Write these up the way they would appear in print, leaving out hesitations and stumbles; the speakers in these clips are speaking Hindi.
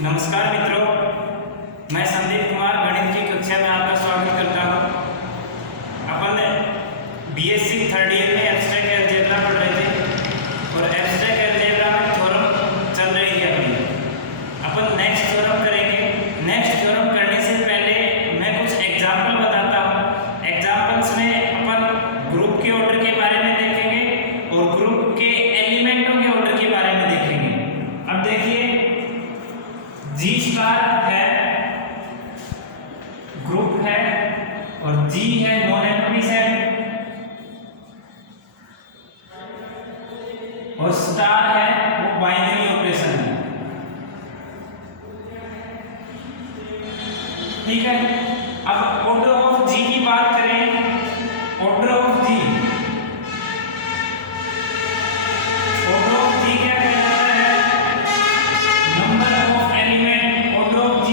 नमस्कार मित्रों, मैं संदीप कुमार गणित की कक्षा में आपका स्वागत करता हूँ। अपन बीएससी थर्ड ईयर में एब्स्ट्रैक्ट अलजेब्रा पढ़ रहे थे और एब्स्ट्रैक्ट अलजेब्रा में थ्योरम चल रही है अभी। अपन नेक्स्ट थ्योरम करेंगे। नेक्स्ट थ्योरम करने से पहले मैं कुछ एग्जाम्पल बताता हूँ। एग्जाम्पल्स में अपन ग्रुप के ऑर्डर के बारे में देखेंगे और ग्रुप के एलिमेंटों के ऑर्डर के बारे में देखेंगे। अब देखिए, G स्टार है, ग्रुप है, और G है नॉन एटॉमिक सेट, और स्टार है वो बाइनरी ऑपरेशन है। ठीक है। अब ऑर्डर ऑफ G की बात करें, ऑर्डर ऑफ G क्या कहलाता है? Number of element. Order of G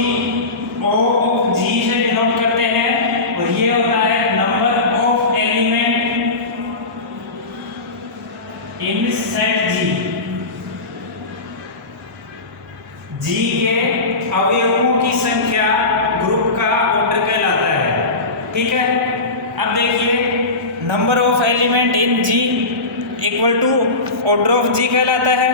O of G से डिनोट करते हैं और ये होता है number of element in set G। G के अवयवों की संख्या ग्रुप का ऑर्डर कहलाता है। ठीक है। अब देखिए, number of element in G equal to order of G कहलाता है।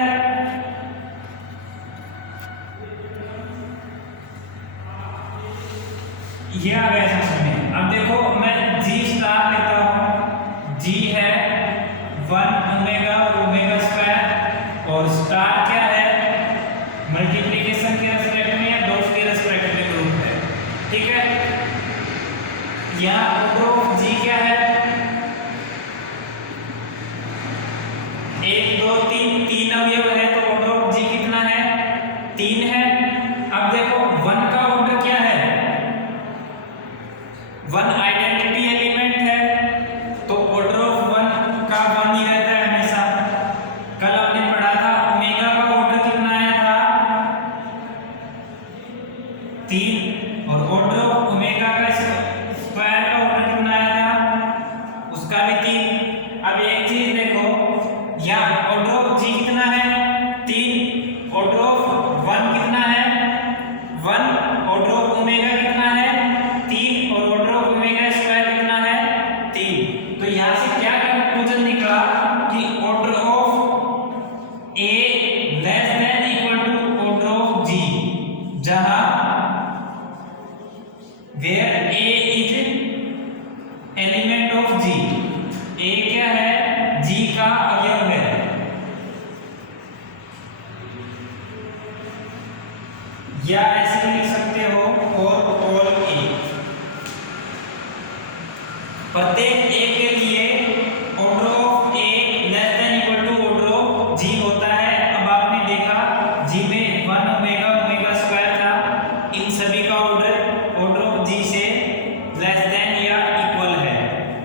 ये आ गया समझ में। अब देखो, मैं G स्टार लेता हूं। G है 1 ओमेगा और ओमेगा स्क्वायर, और स्टार क्या है? मल्टीप्लिकेशन के रेस्पेक्ट में या डॉट्स के रेस्पेक्ट में ग्रुप है। ठीक है। यहाँ ऑर्डर ऑफ G क्या है? 1 2 3 तीन अवयव है, तो ऑर्डर ऑफ G कितना है? 3 है। अब देखो, 1 का ऑर्डर क्या है? 1 आइडेंटिटी एलिमेंट है, तो ऑर्डर ऑफ 1 का 1 ही रहता है हमेशा। कल आपने पढ़ा था ओमेगा का ऑर्डर कितना आया था? 3, और ऑर्डर ऑफ ओमेगा का स्क्वायर का ऑर्डर कितना आया था? उसका भी 3। अब एक चीज देखो, यहाँ ऑर्डर ऑफ G कितना है? 3। ऑर्डर ऑफ 1 कितना है? 1। ऑर्डर ऑफ ओमेगा कितना है? 3। और ऑर्डर ऑफ ओमेगा स्क्वायर कितना है? 3। तो यहाँ से क्या कंक्लूजन निकला कि order of A less than equal to order of G, जहां where A is element of G। A क्या है? G का अवयव है। या ऐसे लिख सकते हो, और ऑल A। प्रत्येक A के लिए order of A less than equal to order of G होता है। अब आपने देखा G में 1 ओमेगा ओमेगा स्क्वायर था, इन सभी का ऑर्डर ऑफ G से लेस देन या इक्वल है।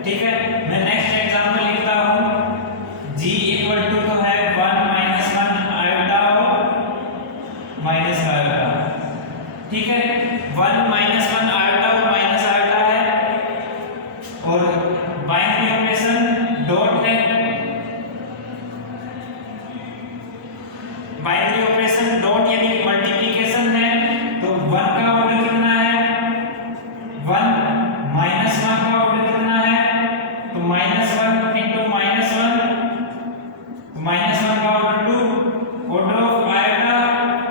ठीक है। मैं नेक्स्ट एग्जांपल लिखता हूं। G इक्वल टू तो है 1 माइनस 1 आयोटा माइनस आयोटा। ठीक है। 1 माइनस 1 आयोटा और माइनस आयोटा है, और बाइनरी ऑपरेशन डॉट है। बाइनरी ऑपरेशन डॉट यानी मल्टीप्लिकेशन है, तो 1 का ऑर्डर कितना है? 1। माइनस 1 का ऑर्डर कितना है? तो माइनस 1 इंटू माइनस 1, माइनस 1 का ऑर्डर 2। ऑर्डर ऑफ आयोटा,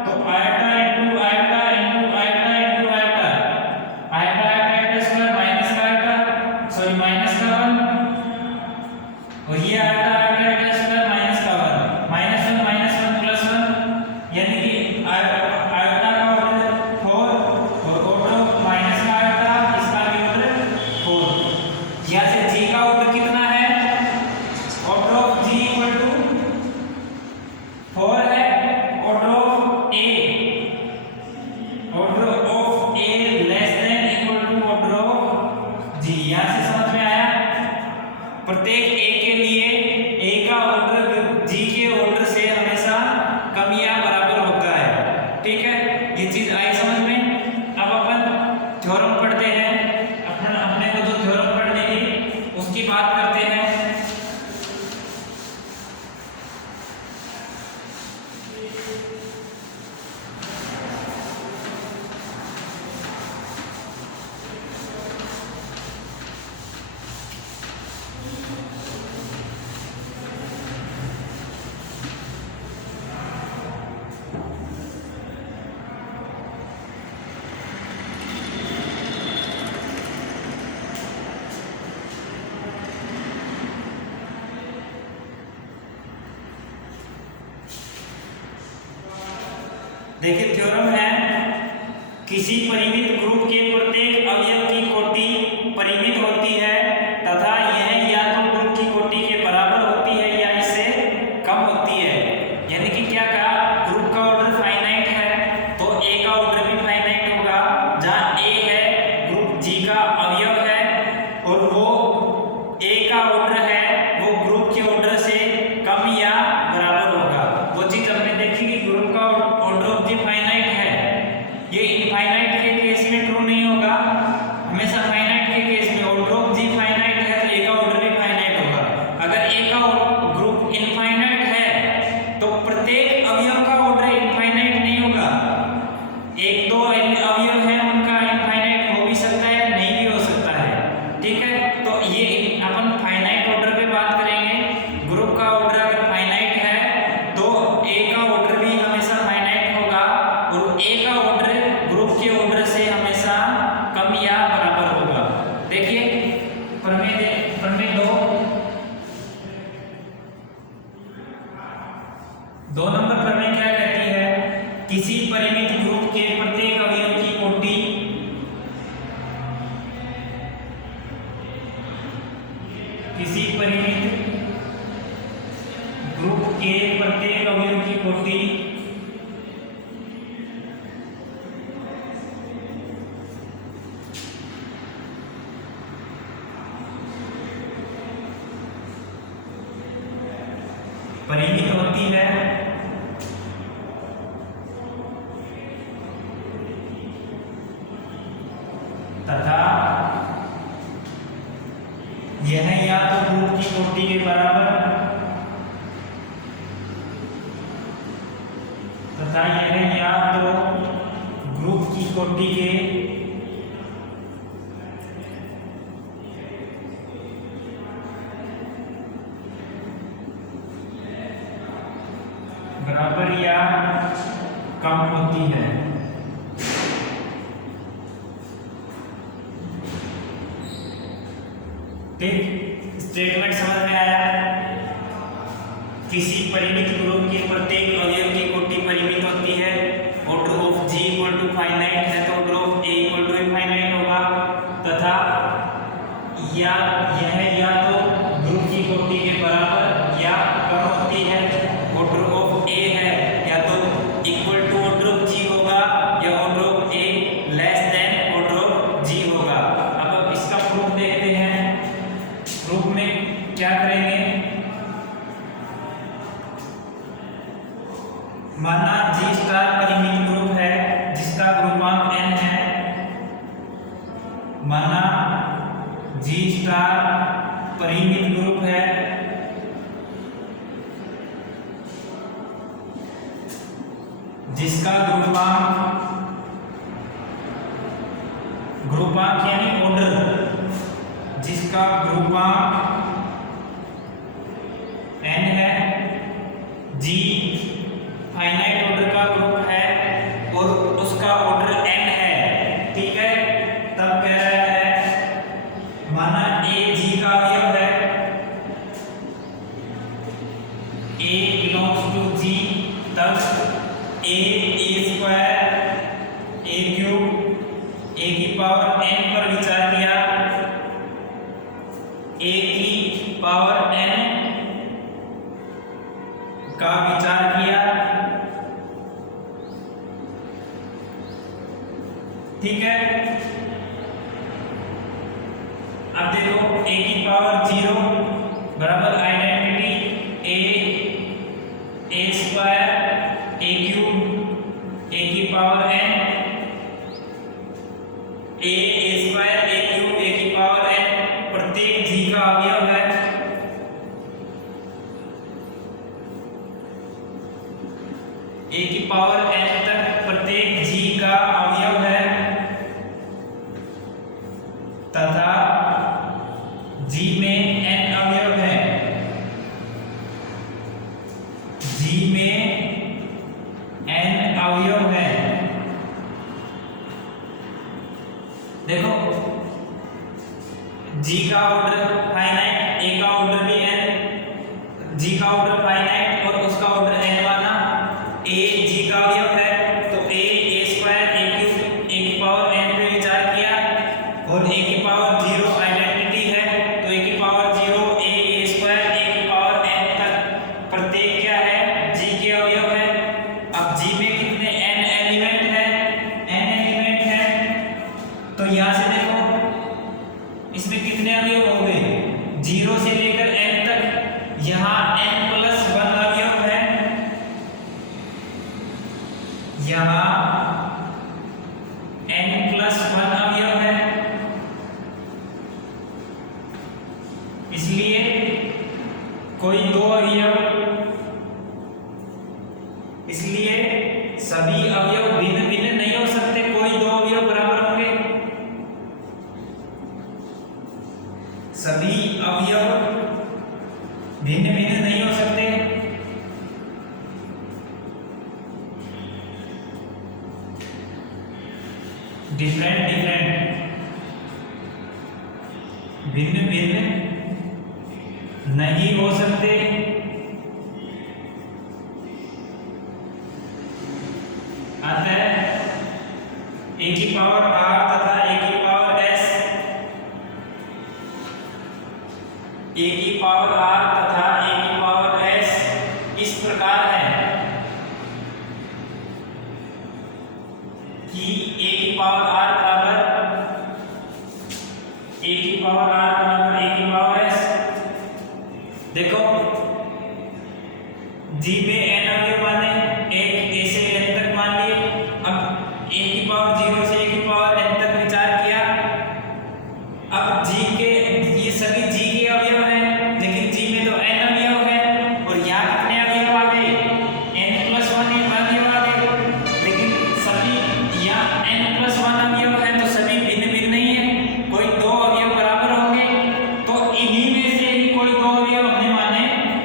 तो iota into iota into iota into iota, iota iota square minus का आयोटा, सॉरी माइनस का 1, और ये आयोटा आयोटा स्क्वायर माइनस का 1, माइनस 1 प्लस 1, यानी कि आयोटा का ऑर्डर 4 और देखिए थ्योरम है, किसी परिमित ग्रुप के प्रत्येक अवयव की कोटि परिमित होती है तथा यह या तो ग्रुप की कोटि के बराबर होती है या इससे कम होती है। यानी कि क्या कहा, ग्रुप का ऑर्डर फाइनाइट है तो ए का ऑर्डर भी फाइनाइट होगा। जहाँ ए है ग्रुप जी का अवयव है और वो ए का ऑर्डर है वो ग्रुप के ऑर्डर से कम या बराबर होगा। वो चीज हमने देखी कि ग्रुप का ऑर्डर ऑफ जी फाइनाइट है, ये इनफाइनाइट के केस में ट्रू नहीं होगा। हमेशा फाइनाइट के केस में ऑर्डर ऑफ जी फाइनाइट है तो ए का ऑर्डर भी फाइनाइट होगा। अगर ए का ग्रुप इनफाइनाइट है तो प्रत्येक अवयव का ऑर्डर इनफाइनाइट नहीं होगा। एक दो अवयव है उनका इनफाइनाइट हो भी सकता है, नहीं भी हो सकता है। ठीक है, तो ये अपन फाइनाइट ऑर्डर पे बात करेंगे। ग्रुप का ऑर्डर अगर फाइनाइट है तो ए का ऑर्डर भी हमेशा फाइनाइट होगा और ए का ऑर्डर ग्रुप के ऑर्डर से हमेशा कम या बराबर होगा। देखिए प्रमेय दो नंबर प्रमेय क्या कहती है, किसी परिमित ग्रुप के प्रत्येक अवयव की कोटि किसी परिमित ग्रुप के प्रत्येक अवयव की कोटि परिमित होती है तथा यह या तो ग्रुप की कोटि के बराबर तथा यह या तो ग्रुप की कोटि के बराबर या कम होती है। ठीक, स्टेटमेंट समझ में आया। किसी परिमित ग्रुप के प्रत्येक अवयव की कोटि परिमित होती है। Order of G equal to finite है तो order of A equal to infinite होगा तथा या यह या तो ग्रुप की कोटि के बराबर या कम होती है। ऑर्डर ऑफ ए है या तो equal to order of g होगा या order of a less than order of g होगा। अब इसका प्रूफ देखते हैं। प्रूफ में क्या करेंगे, माना जी स्टार परिमित ग्रुप है जिसका ग्रुपांक n है। माना जी स्टार परिमित ग्रुप है जिसका ग्रुपांक यानी ऑर्डर, जिसका ग्रुपांक n है, जी फाइनाइट ऑर्डर का ग्रुप है और उसका ऑर्डर n है। ठीक है, तब कह रहा है माना ए जी का अवयव है, ए बिलोंग्स टू जी, तब ए स्क्वायर ए क्यूब ए की पावर n पर विचार किया, ए की पावर n का विचार किया। ठीक है, अब देखो ए की पावर 0 बराबर आइडेंटिटी ए स्क्वायर ए क्यूब ए की पावर n, ए स्क्वायर ए क्यूब ए की पावर n प्रत्येक जी का अवयव है। ए की पावर n तक प्रत्येक जी का अवयव है तथा जी में n अवयव है। जी में n अवयव है। देखो जी का ऑर्डर फाइनाइट, ए का ऑर्डर भी n, जी का ऑर्डर फाइनाइट और उसका ऑर्डर n माना, ए जी का अवयव है तो अब यहां से देखो इसमें कितने अवयव हो गए, 0 से लेकर n तक। यहाँ n+1 अवयव है, यहाँ n+1 अवयव है, इसलिए कोई 2 अवयव, इसलिए सभी अवयव भिन्न भिन्न नहीं हो सकते, कोई 2 अवयव बराबर होंगे। सभी अवयव भिन्न भिन्न नहीं हो सकते। डिफरेंट भिन्न भिन्न नहीं हो सकते। अतः a की पावर r तथा a की पावर s, a की पावर r तथा a की पावर s इस प्रकार है कि a की पावर r बराबर a की पावर r बराबर a की पावर s। देखो g में n अवयव माने, एक a से n तक मान लिए। अब a की पावर 0 से a की पावर n तक विचार किया। अब g के ये सभी g के अवयव हैं, लेकिन g में तो n अवयव है और यहाँ कितने अवयव आ गए, n+1 अवयव आ गए। लेकिन सभी यहाँ n+1 अवयव है तो सभी भिन्न भिन्न नहीं है, कोई 2 अवयव बराबर होंगे। तो इन्हीं में से ही कोई 2 अवयव हमने माने,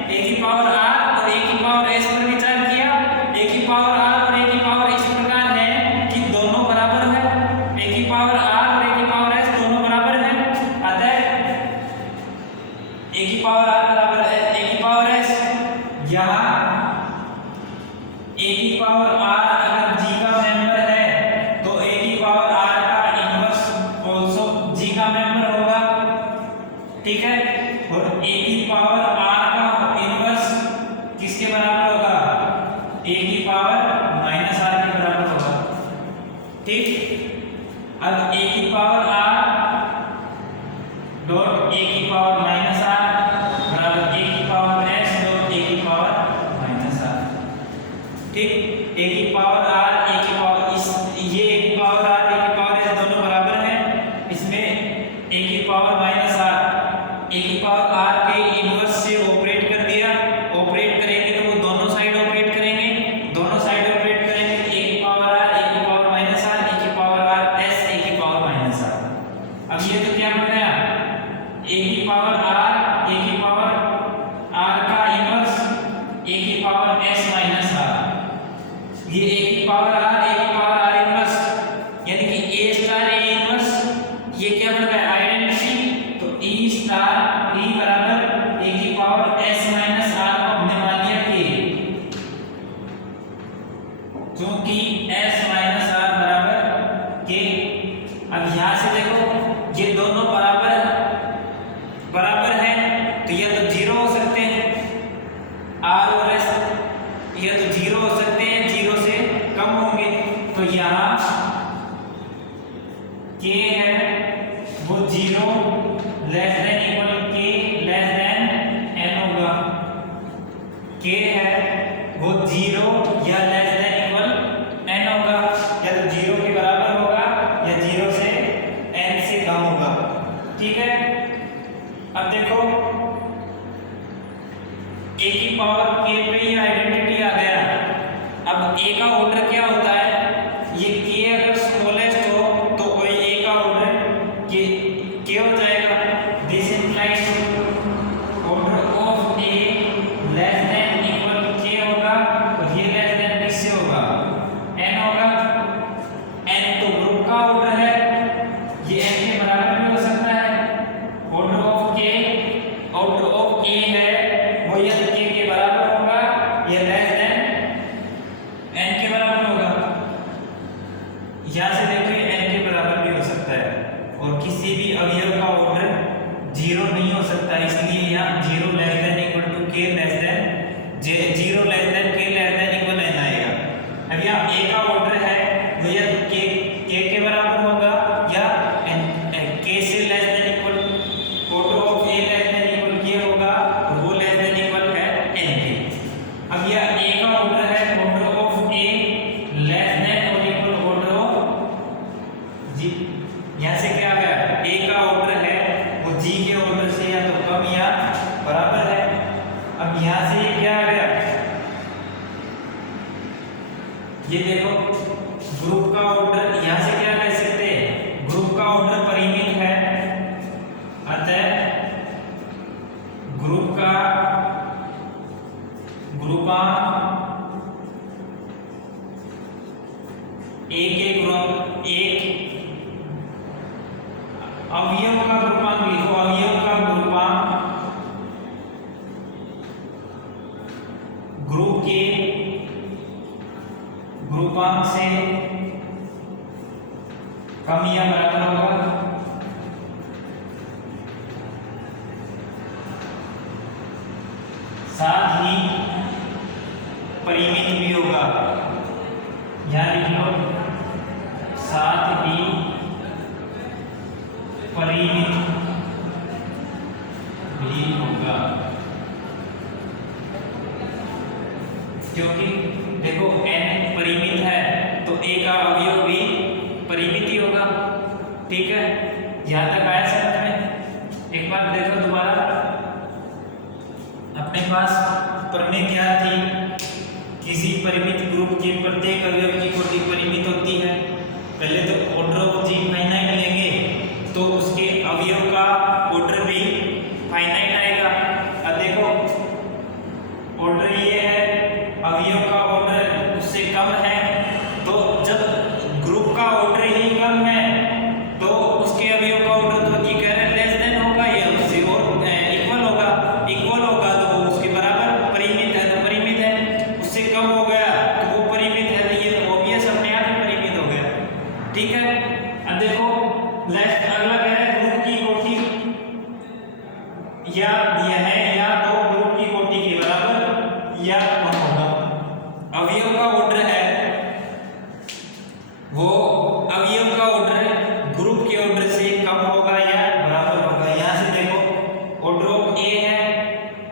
a की पावर r और a की पावर s पर विचार किया। a की पावर r और a की पावर इस प्रकार है कि दोनों बराबर है, a की पावर r और a की पावर s दोनों बराबर है। अतः a की पावर r बराबर है a की पावर s। यहाँ a की पावर r अगर g का मेंबर है तो a की पावर r का इनवर्स आल्सो g का मेंबर होगा, ठीक है। और a की पावर r का इनवर्स किसके बराबर होगा, a की पावर -r के बराबर होगा, ठीक। अब a की पावर r डॉट a की पावर -r बराबर a की पावर s डॉट a की पावर -r, ठीक। a की पावर r a की पावर इस ये a की पावर r a की पावर s दोनों बराबर हैं। इसमें a की पावर -r a की पावर r के इनवर्स से ऑपरेट कर दिया। ऑपरेट करेंगे तो वो दोनों साइड ऑपरेट करेंगे, दोनों साइड ऑपरेट करेंगे तो a की पावर r a की पावर -r a की पावर r s a की पावर -r। अब ये तो क्या बन गया, a की पावर r a की पावर r का इनवर्स a की पावर s - r। ये a की पावर r a की पावर r इनवर्स यानी कि a स्टार a इनवर्स, ये क्या बन गया आइडेंटिटी। तो e स्टार e बराबर a की पावर s - r को हमने मान लिया k, क्योंकि s - r बराबर k। अब यहाँ से देखो ये दोनों बराबर हैं तो ये तो 0 हो सकते हैं, r और s ये तो 0 हो सकते हैं, 0 से कम होंगे। तो यहाँ k है वो 0 less than equal k less then n होगा, k है वो 0 या लेस देन इक्वल n होगा, या तो 0 के बराबर होगा या 0 से n से कम होगा, ठीक है। अब देखो a की पावर k पे ये आइडेंटिटी आ गया। अब a का ऑर्डर क्या होता है, ये k अगर स्मॉलेस्ट हो तो कोई a का ऑर्डर k हो जाएगा। This implies order of a less than equal k होगा और ये लेस देन किससे होगा, n होगा। n तो ग्रुप का ऑर्डर है, ये n के बराबर भी हो सकता है। ऑर्डर ऑफ a है वो या तो k के बराबर होगा या लेस देन n के बराबर होगा। यहाँ से देखिए n के बराबर भी हो सकता है और किसी भी अवयव का ऑर्डर 0 नहीं हो सकता, इसलिए यहाँ 0 less than equal to k less than 0 less than k less than equal n आएगा। अब यहाँ a का ऑर्डर है वो या तो k के बराबर होगा या ये देखो ग्रुप का ऑर्डर, यहाँ से क्या कह सकते हैं, ग्रुप का ऑर्डर परिमित है, अतः ग्रुप का ग्रुपांक एक अवयव का ग्रुपांक लिखो, अवयव का ग्रुपांक ग्रुप के ग्रुपांक से कम या बराबर होगा, साथ ही परिमित भी होगा। यहां लिख लो, साथ ही परिमित भी होगा, क्योंकि देखो n परिमित है तो a का अवयव भी परिमित ही होगा। ठीक है, यहां तक आया समझ में? एक बार देखो दोबारा, अपने पास प्रमेय क्या थी, किसी परिमित ग्रुप के प्रत्येक अवयव की कोटि परिमित होती है। पहले तो ऑर्डर ऑफ जी फाइनाइट लेंगे तो उसके अवयव का ऑर्डर भी फाइनाइट आएगा। अब देखो ऑर्डर ये है, अवयव का ऑर्डर उससे कम है, तो जब ग्रुप का ऑर्डर ही कम है तो उसके अवयव का ऑर्डर तो ये कह रहे हैं लेस देन होगा या उससे और इक्वल होगा, इक्वल होगा तो उसके बराबर, परिमित है तो परिमित है, उससे कम हो गया तो वो परिमित है, तो ये ऑब्वियस अपने आप ही परिमित हो गया। ठीक है, अब देखो नेक्स्ट अगला कह रहा है ग्रुप की कोटि या दिया है या तो ग्रुप की कोटि के बराबर या कम होगा। अवयव का ऑर्डर है वो अवयव का ऑर्डर ग्रुप के ऑर्डर से कम होगा या बराबर होगा। यहां से देखो ऑर्डर ऑफ ए है,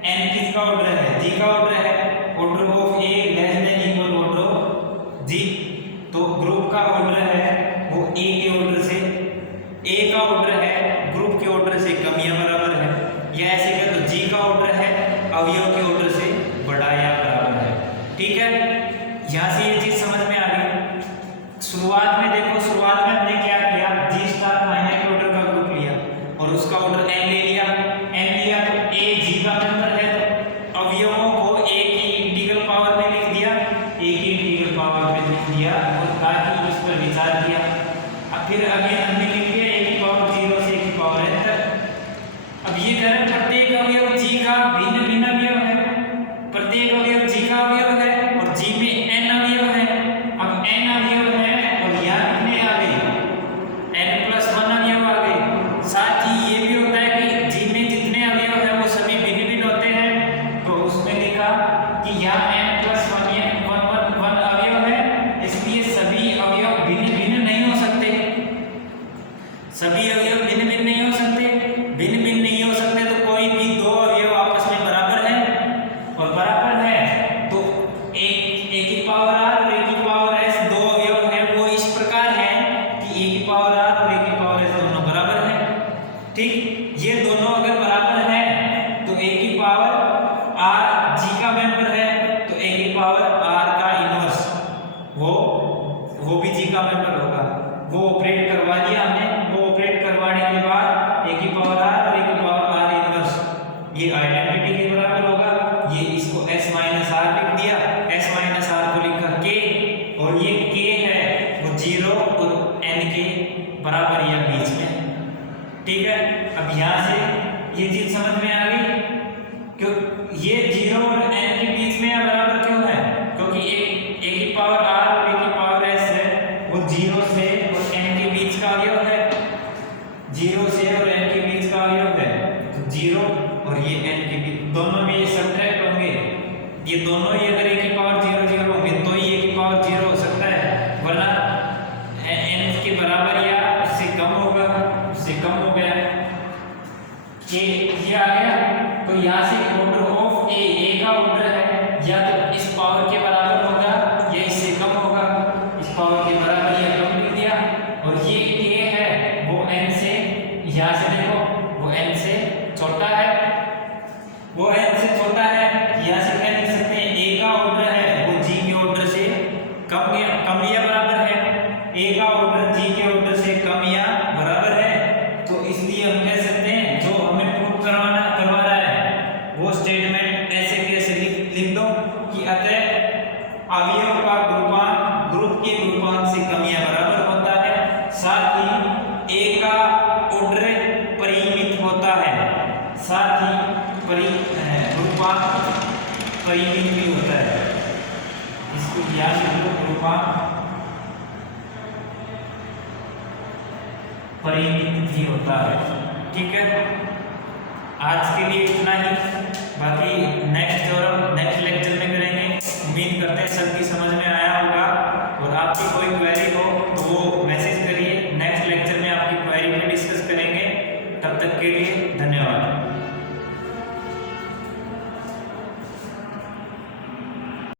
n किसका ऑर्डर है, g का ऑर्डर है, order of a less than equal order of g, तो ग्रुप का ऑर्डर है वो a के ऑर्डर से, a का ऑर्डर है ग्रुप के ऑर्डर से कम या बराबर है, या ऐसे कहें तो g का ऑर्डर है अवयव के ऑर्डर से बड़ा या बराबर है। ठीक है, यहां से ये चीज समझ में आ गई। शुरुआत में देखो, शुरुआत में हमने क्या किया, जी स्टार फाइनाइट ऑर्डर का ग्रुप लिया और उसका ऑर्डर n ले लिया, n लिया तो a g का मेंबर है तो अवयवों को a की इंटीग्रल पावर में लिख दिया, a की इंटीग्रल पावर में लिख दिया और ताकि उस पर विचार किया। अब फिर आगे हमने लिख दिया a की पावर 0 से a की पावर n तक। अब ये कह रहे हैं प्रत्येक अवयव g का भिन्न भिन्न अवयव है, प्रत्येक अवयव g का अवयव है और g में n अवयव है। अब n अवयव है और यहाँ कितने आ गए, n+1 अवयव आ गए। साथ ही ये भी होता है कि g में जितने अवयव है वो सभी भिन्न भिन्न होते हैं, तो उसमें लिखा कि यहाँ n+1 अवयव है, इसलिए सभी अवयव भिन्न भिन्न नहीं हो सकते, सभी अवयव भिन्न भिन्न नहीं हो सकते, भिन्न भिन्न नहीं हो सकते तो कोई भी दो अवयव आपस में बराबर है, और बराबर है तो a की पावर r और a की पावर s दो अवयव हैं वो इस प्रकार है कि a की पावर r और a की पावर s दोनों बराबर हैं। ठीक, ये दोनों अगर बराबर हैं तो a की पावर r g का मेंबर है तो a की पावर r का इनवर्स वो भी g का मेंबर होगा। वो ऑपरेट करवा दिया हमने, वो ऑपरेट करवाने के बाद a की पावर r और a की पावर r इनवर्स ये आइडेंटिटी के बराबर होगा। ये इसको s - r लिख दिया, s - r को लिखा k, और ये k है वो 0 और n के बराबर या बीच में। ठीक है, अब यहाँ से ये चीज समझ में आ गई, क्यों ये 0 और n के बीच में या बराबर क्यों है, क्योंकि a की पावर r और a की पावर s है वो 0 से और n के बीच का अवयव है, 0 से और n के बीच का अवयव है, तो 0 और ये n के बीच दोनों में ये सब्ट्रैक्ट होंगे, ये दोनों ही अगर a की पावर 0 0 होंगे तो ही a की पावर 0 हो सकता है, वरना n के बराबर या उससे कम होगा, उससे कम हो गया ये आ गया। तो यहाँ से ऑर्डर ऑफ a का ऑर्डर है या तो इस पावर के बराबर होगा या इससे कम होगा, इस पावर के बराबर या कम लिख दिया, और ये k है वो n से, यहाँ से देखो वो n से छोटा है, वो n से छोटा है, यहाँ से क्या लिख सकते हैं a का ऑर्डर है वो g के ऑर्डर से कम या परिमित भी होता है। ठीक है, आज के लिए इतना ही, बाकी नेक्स्ट थ्योरम नेक्स्ट लेक्चर में करेंगे। उम्मीद करते हैं सबकी समझ में आया होगा, और आपकी कोई क्वेरी हो तो वो मैसेज करिए, नेक्स्ट लेक्चर में आपकी क्वेरी पे डिस्कस करेंगे। तब तक के लिए